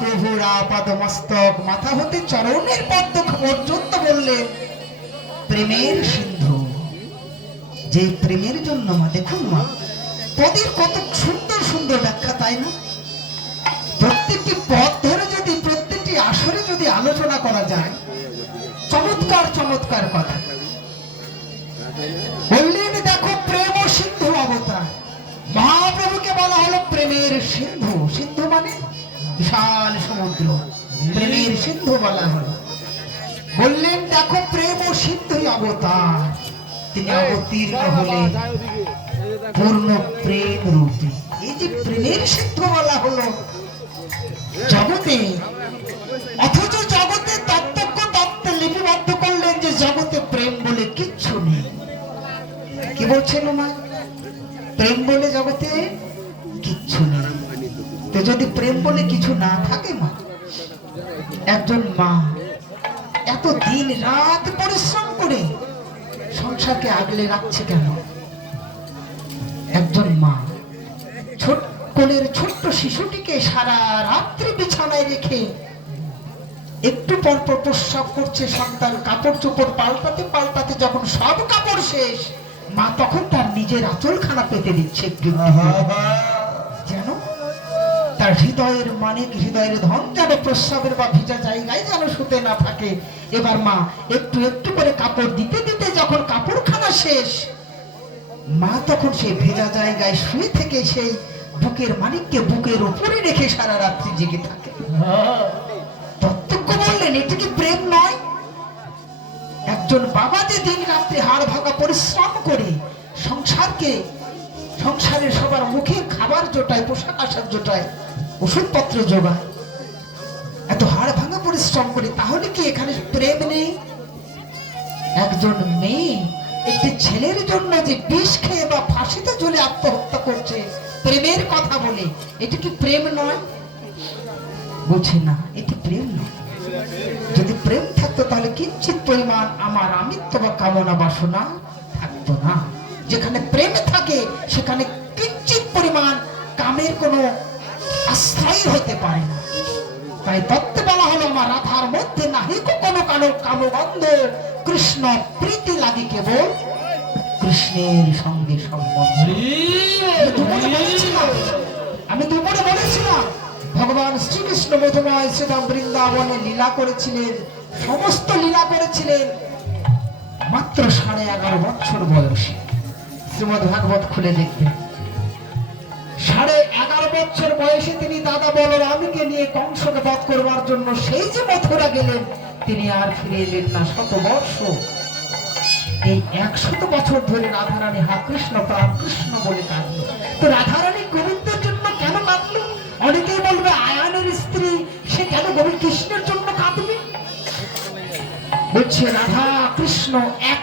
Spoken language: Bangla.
প্রভুর আপাদ মস্তক মাথা হতে চরণের পদ্ম পর্যন্ত বললেন প্রেমের সিন্ধু। যে প্রেমের জন্য মা, দেখুন মা পদের কত সুন্দর সুন্দর ব্যাখ্যা, তাই না? প্রত্যেকটি পদ ধরে যদি প্রত্যেকটি আসরে যদি আলোচনা করা যায়, চমৎকার চমৎকার কথা বললেন। দেখো প্রেম ও সিন্ধু অবতার, মহাপ্রভুকে বলা হলো প্রেমের সিন্ধু। সিন্ধু মানে বিশাল সমুদ্র, প্রেমের সিন্ধু বলা হলো। বললেন দেখো প্রেম ও সিন্ধুই অবতার, তিনি অবতীর্ণ হলেন পূর্ণ প্রেম রূপে। এই যে প্রেমের সিন্ধু বলা হলো জগতে, অথচ জগতে তত্ত্বজ্ঞ তত্ত্বে লিপিবদ্ধ করলেন যে জগতে প্রেম বলে কিচ্ছু নেই। কি বলছেন মা? প্রেম বলে জগতে কিচ্ছু নেই। তো যদি প্রেম বলে কিছু না থাকে মা, একজন মা এত দিন রাত পরিশ্রম করে সংসারকে আগলে রাখছে কেন? একজন মা কোলের ছোট্ট শিশুটিকে সারা রাত্রি বিছানায় রেখে একটু পর পর প্রস্রাব করছে, সন্তান কাপড় চোপড় পাল্টাতে পাল্টাতে যখন সব কাপড় শেষ, মা তখন তার নিজের আঁচলখানা পেতে দিচ্ছে যেন তার হৃদয়ের মানিক, হৃদয়ের ধন যেন প্রস্রাবের বা ভিজা জায়গায় যেন শুতে না থাকে। এবার মা একটু একটু করে কাপড় দিতে দিতে যখন কাপড়খানা শেষ, মা তখন সেই ভেজা জায়গায় শুয়ে থেকে সেই বুকের মানিককে বুকের উপরে রেখে সারা রাত্রি জেগে থাকে। তত্ত্বজ্ঞ বললেন এটা কি প্রেম নয়? একজন বাবা যে দিন রাত্রি হাড় ভাঙা পরিশ্রম করে সংসারের সবার মুখে খাবার জোটায়, পোশাক আশাক জোটায়, ওষুধপত্র জোগায়, এত হাড় ভাঙা পরিশ্রম করে, তাহলে কি এখানে প্রেম নেই? একজন মেয়ে একটি ছেলের জন্য যে বিষ খেয়ে বা ফাঁসিতে ঝুলে আত্মহত্যা করছে প্রেমের কথা বলে, এটা কি প্রেম নয়? বলছে না, এটি প্রেম নয়। যদি প্রেম থাকতো তাহলে কিঞ্চিত পরিমাণ আমার আমিত্ব বা কামনা বাসনা থাকতো না। যেখানে প্রেম থাকে সেখানে কিঞ্চিত পরিমাণ কামের কোনো আশ্রয় হতে পারে না। তাই তত্ত্বে বলা হলো আমার রাধার মধ্যে নাহি কোনো কামগন্ধ, কৃষ্ণ প্রীতি লাগে কেবল কৃষ্ণের সঙ্গে সম্বন্ধ। আমি দুপুরে বলেছিলাম ভগবান শ্রীকৃষ্ণ মধুময় শ্রীধাম বৃন্দাবনে লীলা করেছিলেন, সমস্ত লীলা করেছিলেন মাত্র 11.5 বছর বয়সে। শ্রীমদ ভাগবত খুলে দেখবেন, 11.5 বছর বয়সে তিনি দাদা বলরামকে নিয়ে কংসকে বধ করবার জন্য সেই যে মথুরা গেলেন, তিনি আর ফিরে এলেন না 100 বর্ষ। এই 100 বছর ধরে রাধারানী হা কৃষ্ণ প্রাণ কৃষ্ণ বলে কাঁদল। তো রাধারানী গোবিন্দের জন্য কেন কাঁদল? অনেকেই বলবে আয়ানের স্ত্রী, সে কেন গোবিন্দ কৃষ্ণের জন্য কাঁদবে? বলছে রাধা কৃষ্ণ এক